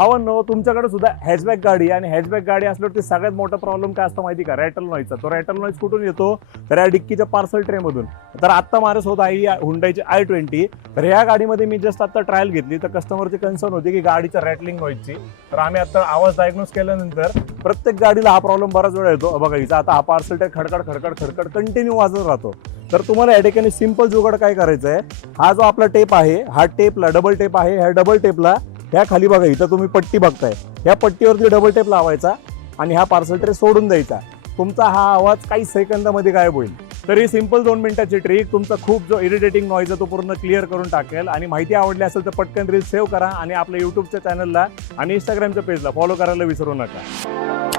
भावांनो, तुमच्याकडे सुद्धा हॅचबॅक गाडी आणि हॅचबॅक गाडी असल्यावर ते सगळ्यात मोठा प्रॉब्लेम काय असतो माहिती का? रॅटल नॉईजचा. तो रॅटल नॉईज कुठून येतो? तर या डिक्कीच्या पार्सल ट्रेमधून. तर आत्ता माझ्यासोबत आहे हुंडाईची i20. तर ह्या गाडीमध्ये मी जस्ट आता ट्रायल घेतली. तर कस्टमरची कन्सर्न होती की गाडीच्या रॅटलिंग नॉईजची. तर आम्ही आता आवाज डायग्नोज केल्यानंतर प्रत्येक गाडीला हा प्रॉब्लेम बराच वेळा येतो. बघा हिचा आता हा पार्सल ट्रे खडखड खडखड खडखड कंटिन्यू वाजत राहतो. तर तुम्हाला या ठिकाणी सिंपल जुगाड काय करायचं आहे? हा जो आपला टेप आहे, हा टेपला डबल टेप आहे, ह्या डबल टेपला ह्या खाली बघा इथं तुम्ही पट्टी बघताय, ह्या पट्टीवरती डबल टेप लावायचा आणि हा पार्सल ट्रे सोडून द्यायचा. तुमचा हा आवाज काही सेकंदामध्ये गायब होईल. तर ही सिंपल 2 मिनिटाची ट्रिक तुमचा खूप जो इरिटेटिंग नॉईज आहे तो पूर्ण क्लिअर करून टाकेल. आणि माहिती आवडली असेल तर पटकन रील सेव्ह करा आणि आपल्या यूट्यूबच्या चॅनलला आणि इंस्टाग्रामच्या पेजला फॉलो करायला विसरू नका.